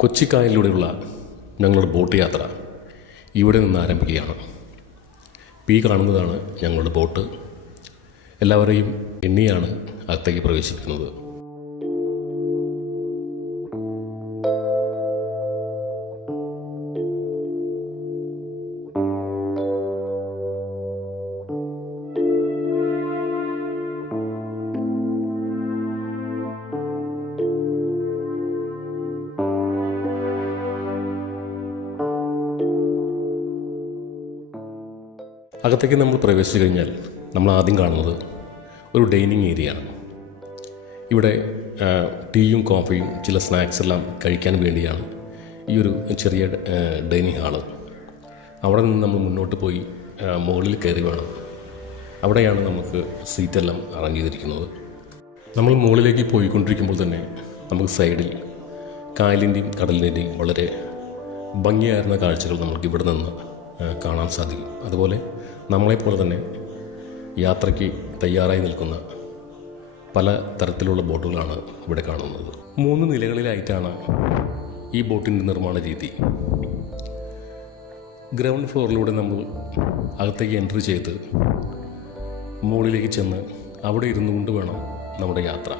കൊച്ചിക്കായലിലൂടെയുള്ള ഞങ്ങളുടെ ബോട്ട് യാത്ര ഇവിടെ നിന്ന് ആരംഭിക്കുകയാണ്. കാണുന്നതാണ് ഞങ്ങളുടെ ബോട്ട്. എല്ലാവരെയും എണ്ണിയാണ് അകത്തേക്ക് പ്രവേശിക്കുന്നത്. അകത്തേക്ക് നമ്മൾ പ്രവേശിച്ചു കഴിഞ്ഞാൽ നമ്മൾ ആദ്യം കാണുന്നത് ഒരു ഡൈനിങ് ഏരിയ ആണ്. ഇവിടെ ടീയും കോഫിയും ചില സ്നാക്സ് എല്ലാം കഴിക്കാൻ വേണ്ടിയാണ് ഈ ഒരു ചെറിയ ഡൈനിങ് ഹാള്. അവിടെ നിന്ന് നമ്മൾ മുന്നോട്ട് പോയി മുകളിൽ കയറി വേണം. അവിടെയാണ് നമുക്ക് സീറ്റെല്ലാം അറേഞ്ച് ചെയ്തിരിക്കുന്നത്. നമ്മൾ മുകളിലേക്ക് പോയിക്കൊണ്ടിരിക്കുമ്പോൾ തന്നെ നമുക്ക് സൈഡിൽ കായലിൻ്റെയും കടലിൻ്റെയും വളരെ ഭംഗിയായിരുന്ന കാഴ്ചകൾ നമുക്ക് ഇവിടെ നിന്ന് കാണാൻ സാധിക്കും. അതുപോലെ നമ്മളെപ്പോലെ തന്നെ യാത്രയ്ക്ക് തയ്യാറായി നിൽക്കുന്ന പല തരത്തിലുള്ള ബോട്ടുകളാണ് ഇവിടെ കാണുന്നത്. 3 നിലകളിലായിട്ടാണ് ഈ ബോട്ടിൻ്റെ നിർമ്മാണ രീതി. ഗ്രൗണ്ട് ഫ്ലോറിലൂടെ നമ്മൾ അകത്തേക്ക് എൻട്രി ചെയ്ത് മുകളിലേക്ക് ചെന്ന് അവിടെ ഇരുന്നു കൊണ്ട് വേണം നമ്മുടെ യാത്ര.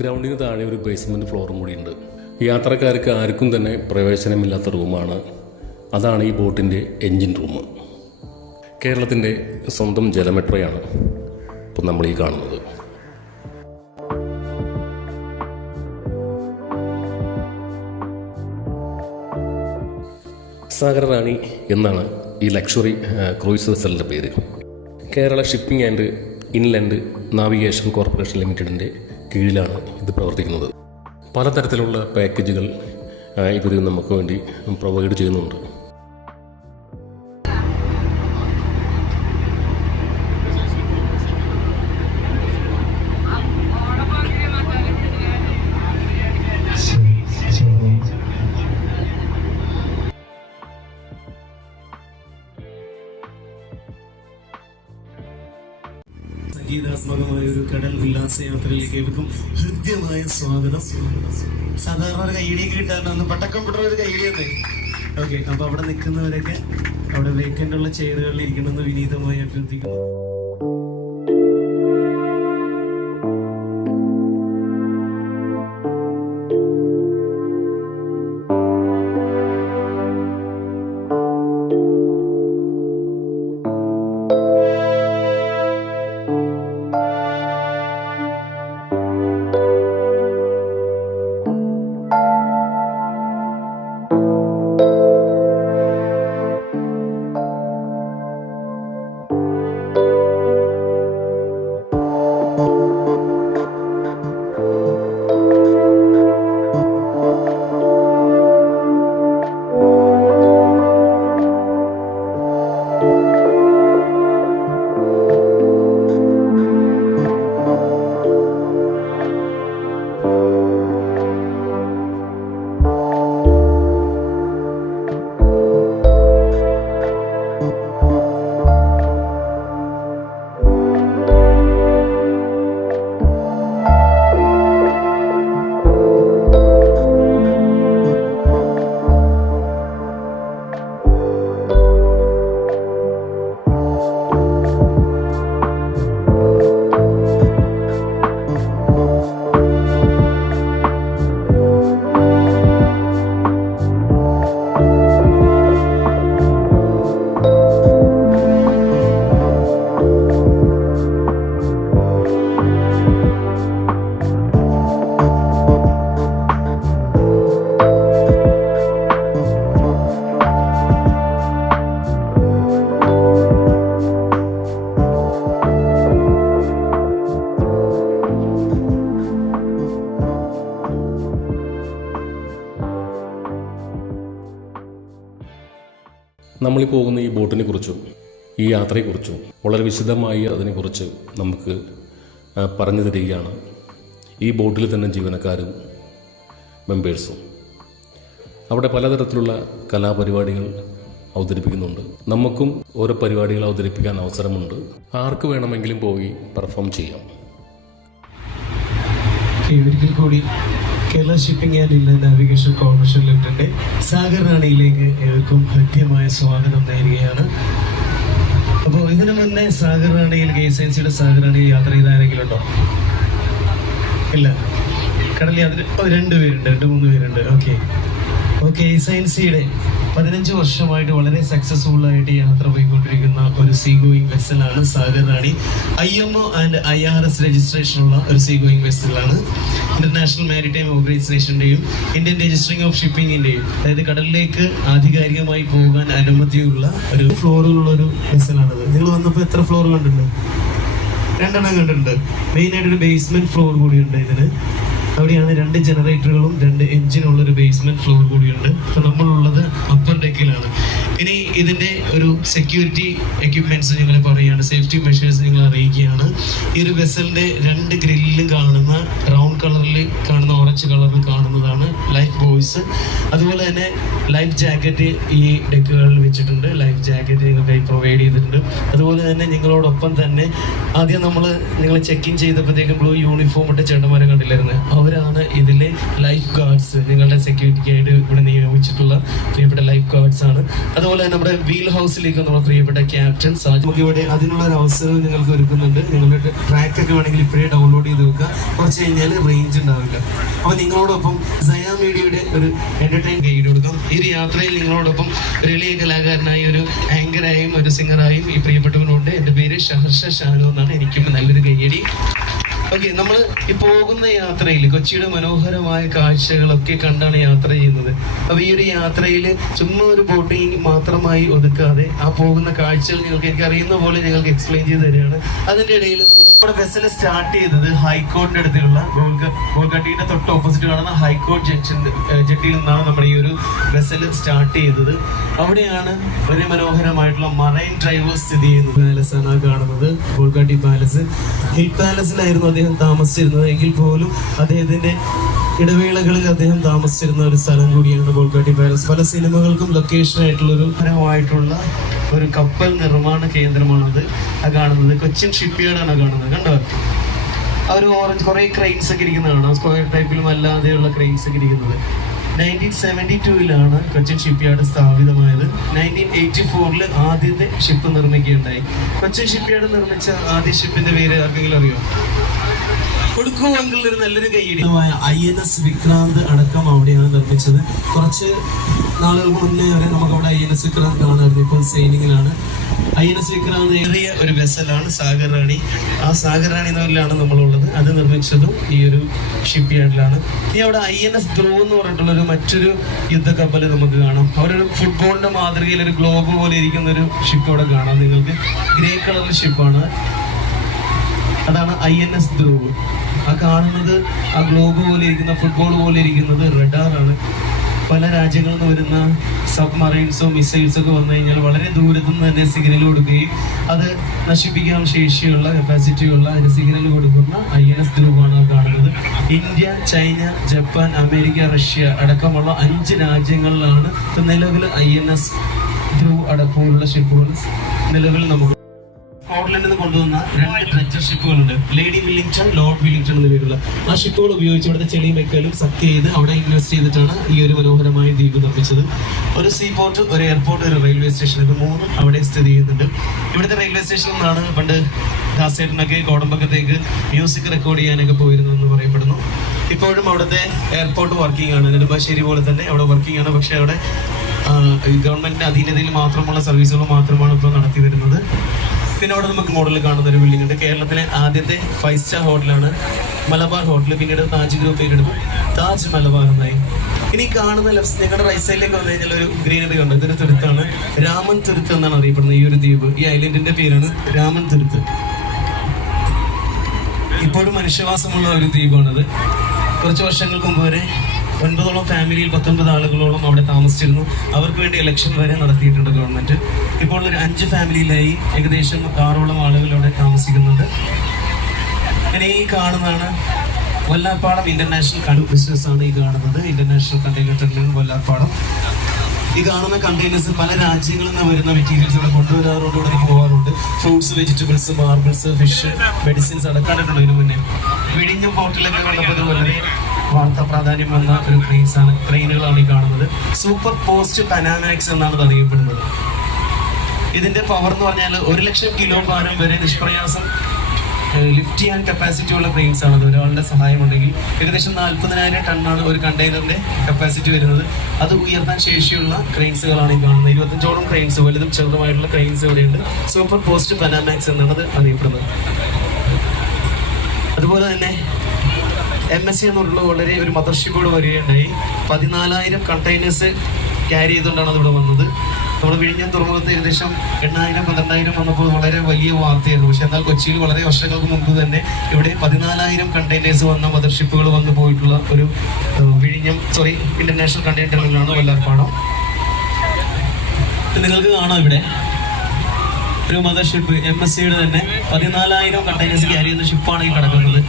ഗ്രൗണ്ടിന് താഴെ ഒരു ബേസ്മെൻറ്റ് ഫ്ലോറും കൂടിയുണ്ട്. യാത്രക്കാർക്ക് ആർക്കും തന്നെ പ്രവേശനമില്ലാത്ത റൂമാണ്. അതാണ് ഈ ബോട്ടിൻ്റെ എൻജിൻ റൂം. കേരളത്തിൻ്റെ സ്വന്തം ജലമെട്രോയാണ് ഇപ്പോൾ നമ്മൾ ഈ കാണുന്നത്. സാഗർ റാണി എന്നാണ് ഈ ലക്ഷറി ക്രൂയിസ് വെസലിൻ്റെ പേര്. Kerala shipping and inland navigation corporation ലിമിറ്റഡിൻ്റെ കീഴിലാണ് ഇത് പ്രവർത്തിക്കുന്നത്. പലതരത്തിലുള്ള പാക്കേജുകൾ ഇവർ നമുക്ക് വേണ്ടി പ്രൊവൈഡ് ചെയ്യുന്നുണ്ട്. സംഗീതാത്മകമായ ഒരു കടൽ ഉല്ലാസയാത്രയിലേക്ക് ഏവർക്കും ഹൃദ്യമായ സ്വാഗതം. സാധാരണ ഒരു കൈയിടിയൊക്കെ കിട്ടാറുണ്ട്, പട്ടക്കം പിടുന്ന ഒരു കൈയിടിയാണ്. ഓക്കെ, അപ്പൊ അവിടെ നിൽക്കുന്നവരൊക്കെ അവിടെ വേക്കൻ്റ് ഉള്ള ചെയറുകളിൽ ഇരിക്കണമെന്ന് വിനീതമായി അഭ്യർത്ഥിക്കുന്നു. നമ്മളീ പോകുന്ന ഈ ബോട്ടിനെ കുറിച്ചും ഈ യാത്രയെക്കുറിച്ചും വളരെ വിശദമായി അതിനെക്കുറിച്ച് നമുക്ക് പറഞ്ഞു തരികയാണ് ഈ ബോട്ടിൽ തന്നെ ജീവനക്കാരും മെമ്പേഴ്സും. അവിടെ പലതരത്തിലുള്ള കലാപരിപാടികൾ അവതരിപ്പിക്കുന്നുണ്ട്. നമുക്കും ഓരോ പരിപാടികൾ അവതരിപ്പിക്കാൻ അവസരമുണ്ട്. ആർക്ക് വേണമെങ്കിലും പോയി പെർഫോം ചെയ്യാം. ഒരിക്കൽ കൂടി Kerala shipping and inland navigation corporation ലിമിറ്റഡിന്റെ സാഗർ റാണിയിലേക്ക് ഏവർക്കും ഹൃദ്യമായ സ്വാഗതം നേരുകയാണ്. അപ്പോൾ ഇതിനു മുന്നേ സാഗർ റാണിയിൽ KSNCയുടെ സാഗർ റാണിയിൽ യാത്ര ചെയ്ത ആരെങ്കിലും ഉണ്ടോ? ഇല്ല. കടൽ യാത്ര 2 പേരുണ്ട്, 2-3 പേരുണ്ട്. ഓക്കെ KSNCയുടെ 15 വർഷമായിട്ട് വളരെ സക്സസ്ഫുൾ ആയിട്ട് യാത്ര പോയിക്കൊണ്ടിരിക്കുന്ന ഒരു സീ ഗോയിങ് വെസലാണ് Sagar Rani. IMO and IRS registration ഉള്ള ഒരു സീ ഗോയിങ് വെസലാണ്. ഇന്റർനാഷണൽ മാരിടൈം ഓർഗനൈസേഷന്റെയും ഇന്ത്യൻ രജിസ്ട്രിംഗ് ഓഫ് ഷിപ്പിംഗിന്റെയും, അതായത് കടലിലേക്ക് ആധികാരികമായി പോകാൻ അനുമതിയുള്ള ഒരു ഫ്ലോറുകളുള്ള ഒരു വെസലാണിത്. നിങ്ങൾ വന്നപ്പോൾ എത്ര ഫ്ലോർ കണ്ടിട്ടുണ്ട്? 2 എണ്ണം കണ്ടിട്ടുണ്ട്. മെയിനായിട്ട് ഒരു ബേസ്മെന്റ് ഫ്ലോർ കൂടിയുണ്ട് ഇതിന്. അവിടെയാണ് 2 ജനറേറ്ററുകളും 2 എഞ്ചിനുള്ള ഒരു ബേസ്മെന്റ് ഫ്ലോർ കൂടിയുണ്ട്. അപ്പോൾ നമ്മളുള്ളത് അപ്പർ ഡെക്കിലാണ്. ഇനി ഇതിന്റെ ഒരു സെക്യൂരിറ്റി എക്യുപ്മെന്റ്സ് നിങ്ങളെ പറയുകയാണ്, സേഫ്റ്റി മെഷേഴ്സ് നിങ്ങൾ അറിയിക്കുകയാണ്. ഈ ഒരു വെസലിന്റെ 2 ഗ്രില്ലിലും കാണുന്ന റൗണ്ട് കളറിൽ കാണുന്ന ഓറഞ്ച് കളറിൽ കാണുന്നതാണ് ലൈഫ് ബോയ്സ്. അതുപോലെ തന്നെ ലൈഫ് ജാക്കറ്റ് ഈ ഡെക്കുകളിൽ വെച്ചിട്ടുണ്ട്. ലൈഫ് ജാക്കറ്റ് നിങ്ങൾക്കായി പ്രൊവൈഡ് ചെയ്തിട്ടുണ്ട്. അതുപോലെ തന്നെ നിങ്ങളോടൊപ്പം തന്നെ ആദ്യം നിങ്ങളെ ചെക്ക് ഇൻ ചെയ്തപ്പോഴത്തേക്കും ബ്ലൂ യൂണിഫോം ഇട്ട ചേട്ടന്മാരെ കണ്ടില്ലായിരുന്നു. അവരാണ് ഇതിലെ ലൈഫ് ഗാർഡ്സ്, നിങ്ങളുടെ സെക്യൂരിറ്റിക്കായിട്ട് ഇവിടെ നിയോഗിച്ചിട്ടുള്ള പ്രിയപ്പെട്ട ലൈഫ് ഗാർഡ്സ് ആണ്. അതുപോലെ തന്നെ നമ്മുടെ വീൽ ഹൗസിലേക്ക് നമ്മുടെ പ്രിയപ്പെട്ട ക്യാപ്റ്റൻ സാജ് നമുക്ക് ഇവിടെ അതിനുള്ള ഒരു അവസരം നിങ്ങൾക്ക് ഒരുക്കുന്നുണ്ട്. നിങ്ങളുടെ ട്രാക്ക് ഒക്കെ വേണമെങ്കിൽ ഇപ്പോഴേ ഡൗൺലോഡ് ചെയ്ത് വെക്കുക. കുറച്ച് കഴിഞ്ഞാൽ റേഞ്ച് ഉണ്ടാവില്ല. അപ്പോൾ നിങ്ങളോടൊപ്പം സയാ മീഡിയയുടെ ഒരു എന്റർടൈൻ ഗൈഡ് കൊടുക്കാം. ഈ ഒരു യാത്രയിൽ നിങ്ങളോടൊപ്പം ഒരു എളിയ കലാകാരനായി, ഒരു ആങ്കറായും ഒരു സിംഗറായും ഈ പ്രിയപ്പെട്ടവനുണ്ട്. എൻ്റെ പേര് ഷഹർഷ ഷാനു എന്നാണ്. എനിക്കും നല്ലൊരു കയ്യടി. ഓക്കെ, നമ്മൾ ഈ പോകുന്ന യാത്രയിൽ കൊച്ചിയുടെ മനോഹരമായ കാഴ്ചകളൊക്കെ കണ്ടാണ് യാത്ര ചെയ്യുന്നത്. അപ്പൊ ഈ ഒരു യാത്രയിൽ ചുമ്മാ ഒരു ബോട്ടിങ് മാത്രമായി ഒതുക്കാതെ ആ പോകുന്ന കാഴ്ചകൾ എനിക്ക് അറിയുന്ന പോലെ നിങ്ങൾക്ക് എക്സ്പ്ലെയിൻ ചെയ്ത് തരികയാണ്. അതിന്റെ ഇടയിൽ നമ്മുടെ വെസൽ സ്റ്റാർട്ട് ചെയ്തത് ഹൈക്കോർട്ടിന്റെ അടുത്തുള്ള ഗോൾഗട്ടിയുടെ തൊട്ട് ഓപ്പോസിറ്റ് കാണുന്ന ഹൈക്കോർട്ട് ജെട്ടിയിൽ നിന്നാണ് നമ്മുടെ ഈ ഒരു വെസൽ സ്റ്റാർട്ട് ചെയ്തത്. അവിടെയാണ് വളരെ മനോഹരമായിട്ടുള്ള മറൈൻ ഡ്രൈവേഴ്സ് സ്ഥിതി ചെയ്യുന്നത്. പാലസ് ആണ് കാണുന്നത്, ഗോൾഗട്ടി പാലസ്. ഹിൽ പാലസിലായിരുന്നു അദ്ദേഹം താമസിച്ചിരുന്നത്. എങ്കിൽ പോലും അദ്ദേഹത്തിന്റെ ഇടവേളകളിൽ അദ്ദേഹം താമസിച്ചിരുന്ന ഒരു സ്ഥലം കൂടിയാണ് ഗോൾഗട്ടി പാലസ്. പല സിനിമകൾക്കും ലൊക്കേഷൻ ആയിട്ടുള്ള ഒരു കപ്പൽ നിർമ്മാണ കേന്ദ്രമാണത്. കാണുന്നത് കൊച്ചിൻ ഷിപ്പ്യാർഡാണ് കാണുന്നത്. കണ്ടോ? ആ ഒരു ഓറഞ്ച് കുറെ ക്രെയിൻസ് ഒക്കെ ഇരിക്കുന്നതാണ്. സ്ക്വയർ ടൈപ്പിലും അല്ലാതെയുള്ള ക്രെയിൻസ് ഒക്കെ ഇരിക്കുന്നത്. 1972 കൊച്ചിൻ ഷിപ്പ്യാർഡ് സ്ഥാപിതമായത്. 1984 ആദ്യത്തെ ഷിപ്പ് നിർമ്മിക്കുകയുണ്ടായി. കൊച്ചിൻ ഷിപ്പ്യാർഡ് നിർമ്മിച്ച ആദ്യ ഷിപ്പിന്റെ പേര് ആർക്കെങ്കിലും അറിയോ? കൊടുക്കുമെങ്കിൽ ഒരു നല്ലൊരു കൈയ്യടി. INS വിക്രാന്ത് അടക്കം അവിടെയാണ് നിർമ്മിച്ചത്. കുറച്ച് നാളുകൾക്ക് മുന്നേ വരെ നമുക്ക് അവിടെ INS വിക്രാന്ത് കാണാറുണ്ട്. ഇപ്പോൾ സെയിലിംഗിലാണ്. INS വിക്രാന്ത് ഏറിയ ഒരു വെസലാണ് സാഗർ റാണി. ആ സാഗർ റാണി എന്നതിലാണ് നമ്മളുള്ളത്. അത് നിർമ്മിച്ചതും ഈ ഒരു ഷിപ്പ് യാർഡിലാണ്. ഇനി അവിടെ INS ധ്രുവ് എന്ന് പറഞ്ഞിട്ടുള്ളൊരു മറ്റൊരു യുദ്ധക്കപ്പൽ നമുക്ക് കാണാം. അവിടെ ഒരു ഫുട്ബോളിന്റെ മാതൃകയിൽ ഒരു ഗ്ലോബ് പോലെ ഇരിക്കുന്ന ഒരു ഷിപ്പ് അവിടെ കാണാം നിങ്ങൾക്ക്. ഗ്രേ കളർ ഷിപ്പാണ്. അതാണ് INS ധ്രുവ്. ആ കാണുന്നത് ആ ഗ്ലോബ് പോലെ ഇരിക്കുന്ന, ഫുട്ബോൾ പോലെ ഇരിക്കുന്നത് റഡാറാണ്. പല രാജ്യങ്ങളിൽ നിന്ന് വരുന്ന സബ്മറൈൻസോ മിസൈൽസോ ഒക്കെ വന്നു കഴിഞ്ഞാൽ വളരെ ദൂരത്തു നിന്ന് തന്നെ സിഗ്നൽ കൊടുക്കുകയും അത് നശിപ്പിക്കാൻ ശേഷിയുള്ള കപ്പാസിറ്റിയുള്ള അതിന് സിഗ്നൽ കൊടുക്കുന്ന INS ധ്രുവാണ് കാണുന്നത്. India, China, Japan, America, Russia അടക്കമുള്ള 5 രാജ്യങ്ങളിലാണ് നിലവിൽ INS ധ്രുവ് പോലുള്ള ഷിപ്പുകൾ നിലവിൽ നമുക്ക് സ്കോട്ട്ലൻഡിൽ നിന്ന് കൊണ്ടുവന്ന 2 ട്രെജർ ഷിപ്പുകളുണ്ട്. ലേഡി വില്ലിംഗ്ടൺ, ലോർഡ് വില്ലിംഗ്ടൺ എന്ന പേരുള്ള ആ ഷിപ്പുകൾ ഉപയോഗിച്ച് ഇവിടുത്തെ ചെളിയും മെക്കലും സക്ക് ചെയ്ത് അവിടെ ഇൻവെസ്റ്റ് ചെയ്തിട്ടാണ് ഈ ഒരു മനോഹരമായ ദ്വീപ് നിർമ്മിച്ചത്. ഒരു സീ പോർട്ട്, ഒരു എയർപോർട്ട്, ഒരു റെയിൽവേ സ്റ്റേഷൻ, ഇത് 3 അവിടെ സ്ഥിതി ചെയ്യുന്നുണ്ട്. ഇവിടുത്തെ റെയിൽവേ സ്റ്റേഷനിൽ നിന്നാണ് പണ്ട് ദാസേട്ടനൊക്കെ കോടമ്പക്കത്തേക്ക് മ്യൂസിക് റെക്കോർഡ് ചെയ്യാനൊക്കെ പോയിരുന്നെന്ന് പറയപ്പെടുന്നു. ഇപ്പോഴും അവിടുത്തെ എയർപോർട്ട് വർക്കിംഗ് ആണ്. നെടുമ്പാശ്ശേരി പോലെ തന്നെ അവിടെ വർക്കിംഗ് ആണ്. പക്ഷേ അവിടെ ഗവൺമെന്റിന്റെ അധീനതയിൽ മാത്രമുള്ള സർവീസുകൾ മാത്രമാണ് ഇപ്പോൾ നടത്തി വരുന്നത്. പിന്നെ അവിടെ നമുക്ക് മോഡലിൽ കാണുന്ന ഒരു ബിൽഡിംഗ് ഉണ്ട്. കേരളത്തിലെ ആദ്യത്തെ 5 സ്റ്റാർ ഹോട്ടലാണ് മലബാർ ഹോട്ടൽ. പിന്നീട് താജ് ഗ്രൂപ്പ് പേരെടുത്തു താജ് മലബാർ എന്നായി. ഇനി കാണുന്ന ഞങ്ങളുടെ റൈറ്റ് സൈഡിലേക്ക് വന്നു കഴിഞ്ഞാൽ ഒരു ഗ്രീനറി ഉണ്ട്. ഇതൊരു തുരുത്താണ്. രാമൻ തുരുത്ത് എന്നാണ് അറിയപ്പെടുന്നത് ഈ ഒരു ദ്വീപ്. ഈ ഐലൻഡിന്റെ പേരാണ് രാമൻ തുരുത്ത്. ഇപ്പോഴും മനുഷ്യവാസമുള്ള ഒരു ദ്വീപാണത്. കുറച്ച് വർഷങ്ങൾക്ക് മുമ്പ് വരെ 9ഓളം ഫാമിലിയിൽ 19 ആളുകളോളം അവിടെ താമസിച്ചിരുന്നു. അവർക്ക് വേണ്ടി ഇലക്ഷൻ വരെ നടത്തിയിട്ടുണ്ട് ഗവൺമെന്റ്. ഇപ്പോൾ ഒരു 5 ഫാമിലിയിലായി ഏകദേശം 6ഓളം ആളുകൾ അവിടെ താമസിക്കുന്നുണ്ട്. പിന്നെ ഈ കാണുന്നതാണ് വല്ലാർപാടം ഇന്റർനാഷണൽ ബിസിനസ് ആണ് ഈ കാണുന്നത്. International container terminal Vallarpadam. ഈ കാണുന്ന കണ്ടെയ്നേഴ്സ് പല രാജ്യങ്ങളിൽ നിന്ന് വരുന്ന മെറ്റീരിയൽസ് ഇവിടെ കൊണ്ടുവരാറുണ്ട്, ഇവിടെ പോകാറുണ്ട്. Fruits, vegetables, marbles, fish, medicines അടക്കാറുണ്ട്. ഇതിനു മുന്നേ വിഴിഞ്ഞം പോർട്ടിലൊക്കെ കണ്ടപ്പോൾ വളരെ വാർത്താ പ്രാധാന്യം വന്ന ഒരു ട്രെയിനുകളാണ് ഈ കാണുന്നത്. സൂപ്പർ പോസ്റ്റ് പനാമാക്സ് എന്നാണ് ഇത് അറിയപ്പെടുന്നത്. ഇതിന്റെ പവർ എന്ന് പറഞ്ഞാൽ 1,00,000 കിലോ ഭാരം വരെ നിഷ്പ്രയാസം ലിഫ്റ്റ് ചെയ്യാൻ കപ്പാസിറ്റി ഉള്ള ട്രെയിൻസ് ആണ്. ഒരാളുടെ സഹായം ഉണ്ടെങ്കിൽ ഏകദേശം 40,000 ടണ്ണാണ് ഒരു കണ്ടെയ്നറിന്റെ കപ്പാസിറ്റി വരുന്നത്. അത് ഉയർത്താൻ ശേഷിയുള്ള ട്രെയിൻസുകളാണ് ഈ കാണുന്നത്. 25ഓളം ട്രെയിൻസ്, വലുതും ചെറുതുമായിട്ടുള്ള ട്രെയിൻസ് ഇവിടെയുണ്ട്. സൂപ്പർ പോസ്റ്റ് പനാമാക്സ് എന്നാണ് അത് അറിയപ്പെടുന്നത്. അതുപോലെ തന്നെ MSC എന്നുള്ള വളരെ ഒരു മദർഷിപ്പോട് വരികയുണ്ടായി. 14,000 കണ്ടെയ്നേഴ്സ് ക്യാരി ചെയ്തുകൊണ്ടാണ് അതിവിടെ വന്നത്. നമ്മുടെ വിഴിഞ്ഞം തുറമുഖത്ത് ഏകദേശം 8,000 12,000 വന്നപ്പോൾ വളരെ വലിയ വാർത്തയായിരുന്നു. പക്ഷെ എന്നാൽ കൊച്ചിയിൽ വളരെ വർഷങ്ങൾക്ക് മുമ്പ് തന്നെ ഇവിടെ 14,000 കണ്ടെയ്നേഴ്സ് വന്ന മദർഷിപ്പുകൾ വന്നു പോയിട്ടുള്ള ഒരു ഇന്റർനാഷണൽ കണ്ടെയ്നർ ടെർമിനലാണ് വല്ലാർപാടം. നിങ്ങൾക്ക് കാണാം ഇവിടെ ഒരു മദർഷിപ്പ് MSCയുടെ തന്നെ 14,000 കണ്ടെയ്നേഴ്സ് ക്യാരി ചെയ്യുന്ന ഷിപ്പാണ് ഈ കിടക്കുന്നത്.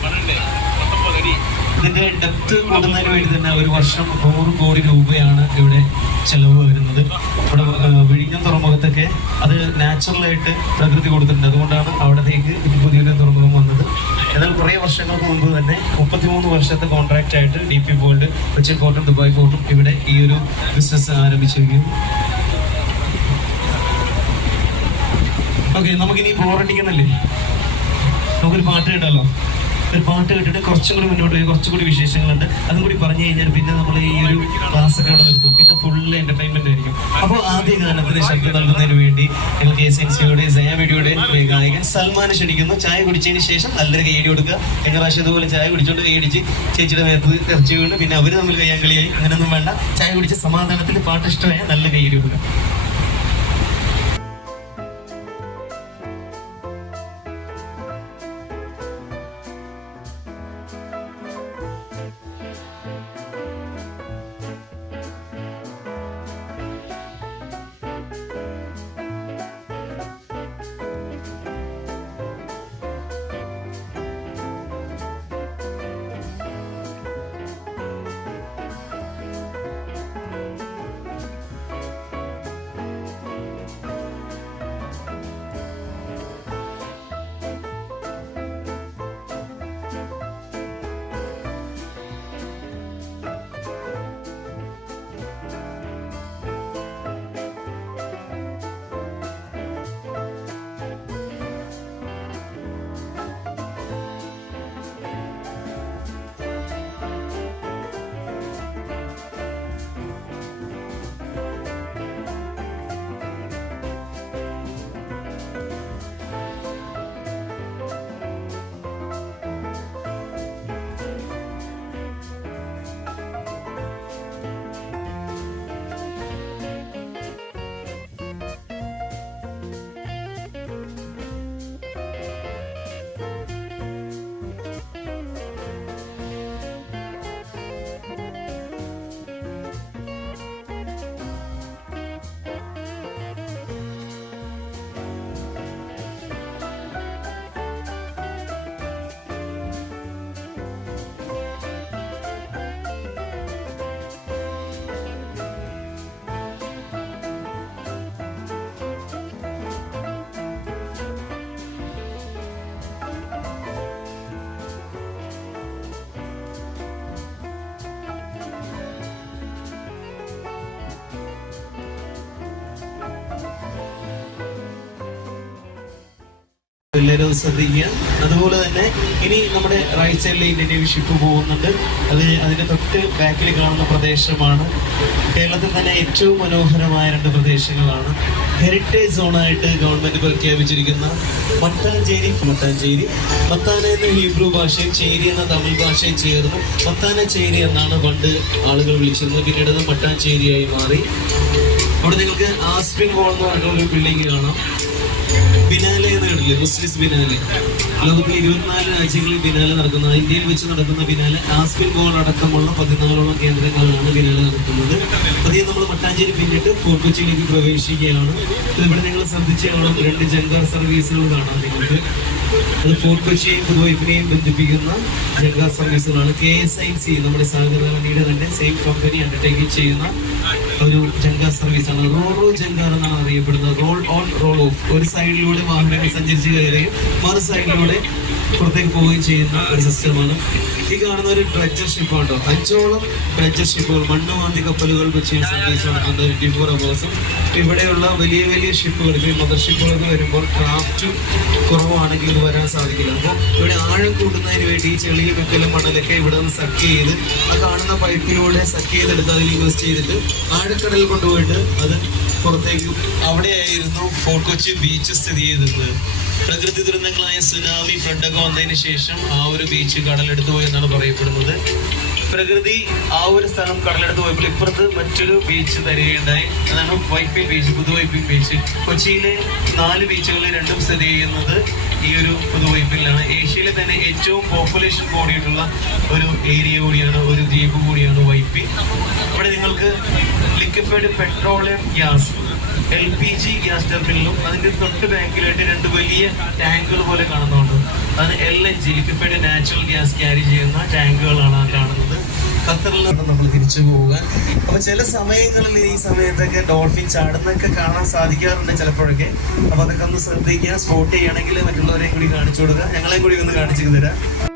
ഇതിന്റെ ഡെപ്ത് കൂടുന്നതിന് വേണ്ടി തന്നെ ഒരു വർഷം 100 കോടി രൂപയാണ് ഇവിടെ ചെലവ് വരുന്നത്. ഇവിടെ വിഴിഞ്ഞം തുറമുഖത്തൊക്കെ അത് നാച്ചുറലായിട്ട് പ്രകൃതി കൊടുത്തിട്ടുണ്ട്. അതുകൊണ്ടാണ് അവിടത്തേക്ക് പുതിയൊരു തുറമുഖം വന്നത്. എന്നാൽ കുറേ വർഷങ്ങൾക്ക് മുമ്പ് തന്നെ 33 വർഷത്തെ കോൺട്രാക്റ്റ് ആയിട്ട് DP വേൾഡ്, കൊച്ചിൻ പോർട്ടും ദുബായ് പോർട്ടും ഇവിടെ ഈ ഒരു ബിസിനസ് ആരംഭിച്ചിരിക്കുന്നു. ഓക്കെ, നമുക്കിനി ബോറടിക്കുന്നില്ലേ? നമുക്കൊരു പാട്ട് കേട്ടാലോ? ഒരു പാട്ട് കേട്ടിട്ട് കുറച്ചും കൂടി മുന്നോട്ട് പോയി കുറച്ചുകൂടി വിശേഷങ്ങളുണ്ട്. അതും കൂടി പറഞ്ഞു കഴിഞ്ഞാൽ പിന്നെ നമ്മൾ ഈ ഒരു ക്ലാസ്സൊക്കെ അവിടെ നിർത്തും. പിന്നെ ഫുള്ള് എന്റർടൈൻമെന്റ് ആയിരിക്കും. അപ്പോൾ ആദ്യ ഗാനത്തിന് ശബ്ദം നൽകുന്നതിന് വേണ്ടി ഞങ്ങൾ KCNC-യുടെ സയ മീഡിയയുടെ ഗായകൻ സൽമാനെ ക്ഷണിക്കുന്നു. ചായ കുടിച്ചതിന് ശേഷം നല്ലൊരു കൈയടി കൊടുക്കുക. കഴിഞ്ഞ പ്രാവശ്യം ഇതുപോലെ ചായ കുടിച്ചോണ്ട് കൈയടിച്ച് ചേച്ചിയുടെ നേരത്ത് ഇറച്ചി വീണ് പിന്നെ അവർ തമ്മിൽ കയ്യാങ്കളിയായി. അങ്ങനെയൊന്നും വേണ്ട. ചായ കുടിച്ച സമാധാനത്തിൽ പാട്ട് ഇഷ്ടമായ നല്ല കൈയടി കൊടുക്കുക. എല്ലാവരും ശ്രദ്ധിക്കുക. അതുപോലെ തന്നെ ഇനി നമ്മുടെ റൈറ്റ് സൈഡിൽ ഇന്ത്യൻ നേവി ഷിപ്പ് പോകുന്നുണ്ട്. അതിന്റെ തൊട്ട് ബാക്കിൽ കാണുന്ന പ്രദേശമാണ് കേരളത്തിൽ തന്നെ ഏറ്റവും മനോഹരമായ 2 പ്രദേശങ്ങളാണ്. ഹെറിറ്റേജ് സോണായിട്ട് ഗവൺമെന്റ് പ്രഖ്യാപിച്ചിരിക്കുന്ന മട്ടാഞ്ചേരി. മത്താന എന്ന ഹീബ്രു ഭാഷയും ചേരി എന്ന തമിഴ് ഭാഷയും ചേർന്ന് മത്താനച്ചേരി എന്നാണ് പണ്ട് ആളുകൾ വിളിച്ചിരുന്നത്. പിന്നീട് അത് മട്ടാഞ്ചേരിയായി മാറി. അവിടെ നിങ്ങൾക്ക് ആസ്പിൻ വോൾ എന്ന് പറഞ്ഞ ഒരു ബിൽഡിംഗ് കാണാം. ബിനാലെ എന്ന് കണ്ടില്ലേ? മുസ്ലിസ് ബിനാലെ. ലോകത്തിലെ 24 രാജ്യങ്ങളിൽ ബിനാലെ നടക്കുന്ന, ഇന്ത്യയിൽ വെച്ച് നടക്കുന്ന ബിനാലെ ആസ്പിൻ വോൾ അടക്കമുള്ള 14ഓളം കേന്ദ്രങ്ങളിലാണ് ബിനാലെ നടക്കുന്നത്. അതേ നമ്മൾ മട്ടാഞ്ചേരി പിന്നിട്ട് ഫോർട്ട് കൊച്ചിയിലേക്ക് പ്രവേശിക്കുകയാണ്. ഇവിടെ നിങ്ങൾ ശ്രദ്ധിച്ചാൽ 2 ജങ്കാർ സർവീസുകൾ കാണാം നിങ്ങൾക്ക്. അത് ഫോർട്ട് കൊച്ചിയെയും പുതുവൈപ്പിനെയും ബന്ധിപ്പിക്കുന്ന ജങ്കാർ സർവീസുകളാണ്. KSIC നമ്മുടെ സാഗരണിയുടെ തന്നെ സെയിം കമ്പനി അണ്ടർടേക്കിംഗ് ചെയ്യുന്ന ഒരു ജങ്കാർ സർവീസാണ്. റോറോ ജങ്കാർ എന്നാണ് അറിയപ്പെടുന്നത്. Roll on roll off. ഒരു സൈഡിലൂടെ വാഹനങ്ങൾ സഞ്ചരിച്ച് കയറുകയും മറു സൈഡിലൂടെ പുറത്തേക്ക് പോവുകയും ചെയ്യുന്ന ഒരു സിസ്റ്റമാണ്. ഈ കാണുന്ന ഒരു ഡ്രഡ്ജർ ഷിപ്പാണ് കേട്ടോ. 5ഓളം ഡ്രഡ്ജർ ഷിപ്പുകൾ, മണ്ണുമാന്തി കപ്പലുകൾ വെച്ച് സർവീസ് നടത്തുന്ന 24 അവേഴ്സും. ഇവിടെയുള്ള വലിയ വലിയ ഷിപ്പുകൾ, മദർ ഷിപ്പുകളൊക്കെ വരുമ്പോൾ ക്രാഫ്റ്റ് കുറവാണെങ്കിൽ ഇത് വരാൻ സാധിക്കില്ല. അപ്പോൾ ഇവിടെ ആഴം കൂട്ടുന്നതിന് വേണ്ടി ഈ ചെളിയും വെക്കലും മണലൊക്കെ ഇവിടെ നിന്ന് സക്ക് ചെയ്ത് ആ കാണുന്ന പൈപ്പിലൂടെ സക്ക് ചെയ്തെടുത്ത് അതിൽ ഇൻവെസ്റ്റ് ചെയ്തിട്ട് ആഴക്കടലിൽ കൊണ്ടുപോയിട്ട് അത് പുറത്തേക്ക്. അവിടെയായിരുന്നു ഫോർട്ട് കൊച്ചി ബീച്ച് സ്ഥിതി ചെയ്തിരുന്നത്. പ്രകൃതി ദുരന്തങ്ങളായ സുനാമി, ഫ്ലഡൊക്കെ വന്നതിന് ശേഷം ആ ഒരു ബീച്ച് കടലെടുത്തു പോയി എന്നാണ് പറയപ്പെടുന്നത്. പ്രകൃതി ആ ഒരു സ്ഥലം കടലെടുത്ത് പോയപ്പോൾ ഇപ്പുറത്ത് മറ്റൊരു ബീച്ച് തരികയുണ്ടായി. അതാണ് വൈപ്പിൻ ബീച്ച്, പുതുവൈപ്പിൻ ബീച്ച്. കൊച്ചിയിലെ 4 ബീച്ചുകളിൽ 2 സ്ഥിതി ചെയ്യുന്നത് ഈ ഒരു പുതുവൈപ്പിലാണ്. ഏഷ്യയിലെ തന്നെ ഏറ്റവും പോപ്പുലേഷൻ കൂടിയിട്ടുള്ള ഒരു ഏരിയ കൂടിയാണ്, ഒരു ദ്വീപ് കൂടിയാണ് വൈപ്പിൻ. ഇവിടെ നിങ്ങൾക്ക് liquefied petroleum gas, LPG gas ടെർമിനലും അതിൻ്റെ തൊട്ട് ബാക്കിലായിട്ട് 2 വലിയ ടാങ്കുകൾ പോലെ കാണുന്നുണ്ട്. അതാണ് LNG, liquefied natural gas carry ചെയ്യുന്ന ടാങ്കുകളാണ് കാണുന്നത്. ഖത്തറിൽ നിന്ന് നമ്മൾ തിരിച്ചു പോകാൻ. അപ്പൊ ചില സമയങ്ങളിൽ ഈ സമയത്തൊക്കെ ഡോൾഫിൻ ചാടുന്നൊക്കെ കാണാൻ സാധിക്കാറുണ്ട് ചിലപ്പോഴൊക്കെ. അപ്പൊ അതൊക്കെ ഒന്ന് ശ്രദ്ധിക്കുക. സ്പോട്ട് ചെയ്യണമെങ്കിൽ മറ്റുള്ളവരെയും കൂടി കാണിച്ചു കൊടുക്കുക, ഞങ്ങളെയും കൂടി ഒന്ന് കാണിച്ചു തരാം.